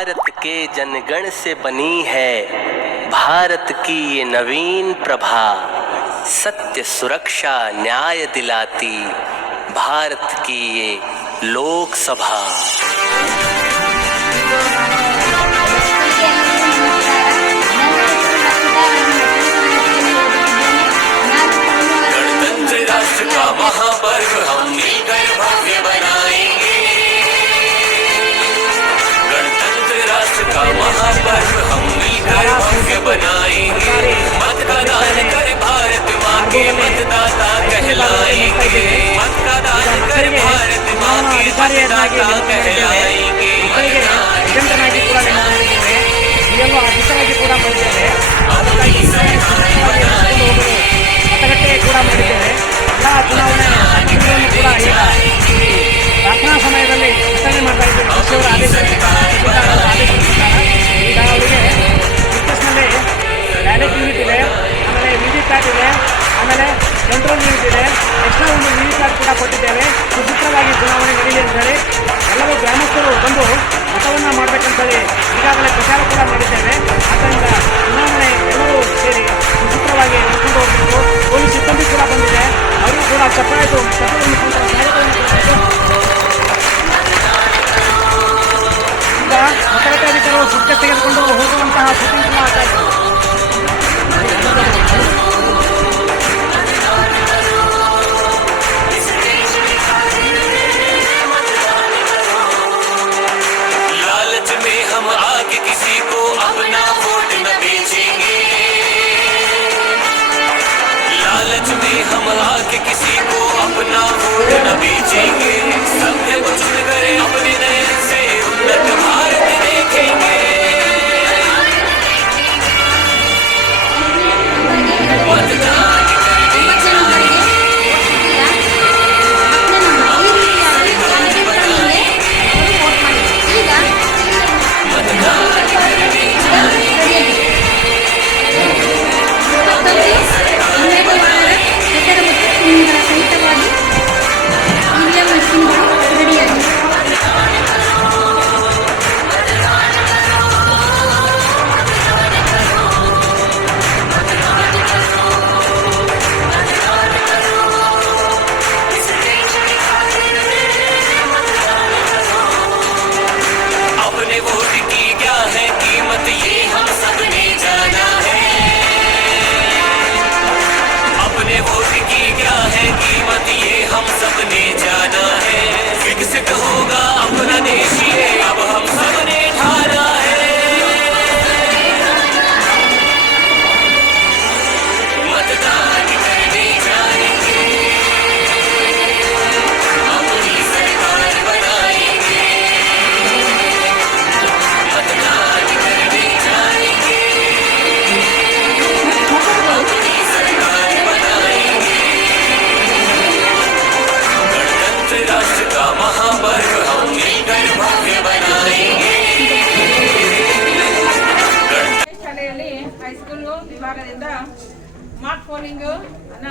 भारत के जनगण से बनी है भारत की ये नवीन प्रभा, सत्य सुरक्षा न्याय दिलाती भारत की ये लोकसभा। गणतंत्र राष्ट्र का महापर्व हम मिलकर भव्य बनाएंगे। गणतंत्र राष्ट्र का महापर्व हम मिलकर भव्य बनाएंगे। मत का दान कर भारत माँ के मतदाता कहलाएंगे। मत का दान कर भारत माँ के मतदाता कहलाएंगे। अपनी सरकार बनाएंगे। ಮತಗಟ್ಟೆ ಕೂಡ ಮಾಡಿದ್ದೇವೆ. ಎಲ್ಲ ಚುನಾವಣೆ ಕೂಡ ಈಗ ಪ್ರಾರ್ಥನಾ ಸಮಯದಲ್ಲಿ ವಿತರಣೆ ಮಾಡ್ತಾ ಇದ್ದೇವೆ. ಕೃಷಿಯವರ ಆದೇಶ ಈಗ ಅವರಿಗೆ ನಲ್ಲಿ ಬ್ಯಾಲೆಟ್ ಯೂನಿಟ್ ಇದೆ, ಆಮೇಲೆ ವಿವಿ ಪ್ಯಾಟ್ ಇದೆ, ಆಮೇಲೆ ಕಂಟ್ರೋಲ್ ಯೂನಿಟ್ ಇದೆ. ಎಕ್ಸ್ಟ್ರಾ ಒಂದು ವಿವಿ ಪ್ಯಾಟ್ ಕೂಡ ಕೊಟ್ಟಿದ್ದೇವೆ. ಸುಸೂತ್ರವಾಗಿ ಚುನಾವಣೆ ನಡೀಲಿ ಅಂತೇಳಿ ಎಲ್ಲರೂ ಗ್ರಾಮಸ್ಥರು ಬಂದು ಮತವನ್ನು ಮಾಡಬೇಕಂತೇಳಿ ಈಗಾಗಲೇ ಪ್ರಚಾರ ಕೂಡ ಮಾಡಿದ್ದೇವೆ. ಆದ್ದರಿಂದ ಚುನಾವಣೆ ಎಲ್ಲರೂ ಸೇರಿ ಸುಸೂತ್ರವಾಗಿ ನಡೆಕೊಂಡು ಹೋಗಬೇಕು. ಪೊಲೀಸ್ ಸಿಬ್ಬಂದಿ ಕೂಡ ಬಂದಿದೆ, ಅವರು ಕೂಡ ಚಪ್ಪಾಳೆ ಮುಖಾಂತರ ಈಗ ಮತಗಟ್ಟೆ ಅಧಿಕಾರಿಗಳು ಸುತ್ತ ತೆಗೆದುಕೊಂಡು ಹೋಗುವಂತಹ ಸ್ಥಿತಿ ಕೂಡ ಆಗ್ತಾ ಇದೆ. लालच में हम आके किसी को अपना वोट न बेचेंगे। लालच में हम आके किसी को अपना वोट न बेचेंगे। सभ्य को चुनकर अपने नयन से उन्नत भारत देखेंगे। मतदान करने जाएंगे। मतदान करने जाएंगे। अपने वोट की क्या है कीमत ये हम सबने जाना है। अपने वोट की क्या है कीमत ये हम सबने जाना है। विकसित होगा अपना देश ये अब हम सबने ठाना है। मतदान करने जाएंगे। अपनी सरकार बनाएंगे। मतदान करने जाएंगे। अपनी सरकार बनाएंगे। गणतंत्र राष्ट्र का महापर्व हम मिलकर भव्य बनाएंगे। ಶಾಲೆಯಲ್ಲಿ ಹೈಸ್ಕೂಲ್ ವಿಭಾಗದಿಂದ ಮಾಕ್ ಪೋಲಿಂಗ್ ಅನ್ನ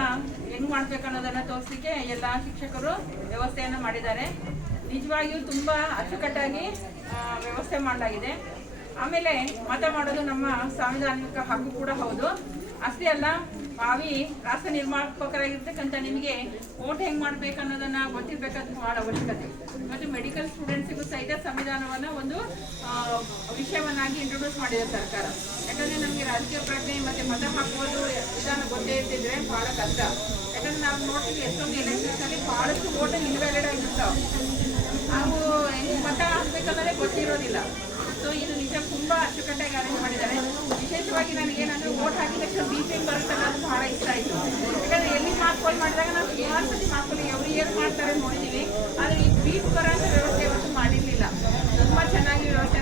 ಹೆಂಗ್ ಮಾಡ್ಬೇಕು ಅನ್ನೋದನ್ನ ತೋರಿಸಲಿಕ್ಕೆ ಎಲ್ಲ ಶಿಕ್ಷಕರು ವ್ಯವಸ್ಥೆಯನ್ನ ಮಾಡಿದ್ದಾರೆ. ನಿಜವಾಗಿಯೂ ತುಂಬಾ ಅಚ್ಚುಕಟ್ಟಾಗಿ ವ್ಯವಸ್ಥೆ ಮಾಡಲಾಗಿದೆ. ಆಮೇಲೆ ಮತ ಮಾಡೋದು ನಮ್ಮ ಸಾಂವಿಧಾನಿಕ ಹಕ್ಕು ಕೂಡ ಹೌದು. ಅಷ್ಟೇ ಅಲ್ಲ, ಭಾವಿ ರಾಷ್ಟ್ರ ನಿರ್ಮಾಪಕರಾಗಿರ್ತಕ್ಕಂಥ ನಿಮಗೆ ವೋಟ್ ಹೆಂಗ್ ಮಾಡ್ಬೇಕು ಅನ್ನೋದನ್ನ ಗೊತ್ತಿರ್ಬೇಕಂತ ಬಹಳ ಅವಶ್ಯಕತೆ. ಮತ್ತು ಮೆಡಿಕಲ್ ಸ್ಟೂಡೆಂಟ್ಸಿಗೂ ಸಹಿತ ಸಂವಿಧಾನವನ್ನ ಒಂದು ವಿಷಯವನ್ನಾಗಿ ಇಂಟ್ರೊಡ್ಯೂಸ್ ಮಾಡಿದೆ ಸರ್ಕಾರ. ಯಾಕಂದ್ರೆ ನಮಗೆ ರಾಜಕೀಯ ಪ್ರಜ್ಞೆ ಮತ್ತೆ ಮತ ಹಾಕುವುದು ವಿಧಾನ ಗೊತ್ತೇ ಇರ್ತಿದ್ರೆ ಬಹಳ ಕಷ್ಟ. ಯಾಕಂದ್ರೆ ನಾವು ನೋಡ್ತೀವಿ ಎಷ್ಟೊಂದು ಎಲೆಕ್ಷನ್ಸ್ ಅಲ್ಲಿ ಬಹಳಷ್ಟು ವೋಟ್ ಇನ್ವ್ಯಾಲಿಡ್ ಆಗಿರ್ತಾವೆ. ನಾವು ಹೆಂಗ್ ಮತ ಹಾಕ್ಬೇಕನ್ನೋದೇ ಗೊತ್ತಿರೋದಿಲ್ಲ. ಸೊ ಇದು ನಿಜ ತುಂಬಾ ಅಚ್ಚುಕಟ್ಟಾಗಿ ಅರೇಂಜ್ ಮಾಡಿದ್ದಾರೆ. ವಿಶೇಷವಾಗಿ ನನಗೇನಂದ್ರೆ ವೋಟ್ ಹಾಕಿದ ತಕ್ಷಣ ಬೀಪಿಂಗ್ ಬರುತ್ತೆ ಅನ್ನೋದು ಬಹಳ ಇಷ್ಟ ಆಯಿತು. ಯಾಕಂದ್ರೆ ಎಲ್ಲಿ ಮಾರ್ಕ್ಪೋಲ್ ಮಾಡಿದಾಗ ನಾವು ಸುಮಾರು ಸತಿ ಮಾರ್ಕ್ಪೋಲ್ ಎವ್ರಿ ಇಯರ್ ಮಾಡ್ತಾರೆ ನೋಡಿದ್ದೀವಿ. ಆದರೆ ಈ ಬೀಪ್ ಬರೋ ಅಂತ ವ್ಯವಸ್ಥೆ ಇವತ್ತು ಮಾಡಿರಲಿಲ್ಲ. ತುಂಬ ಚೆನ್ನಾಗಿ ವ್ಯವಸ್ಥೆ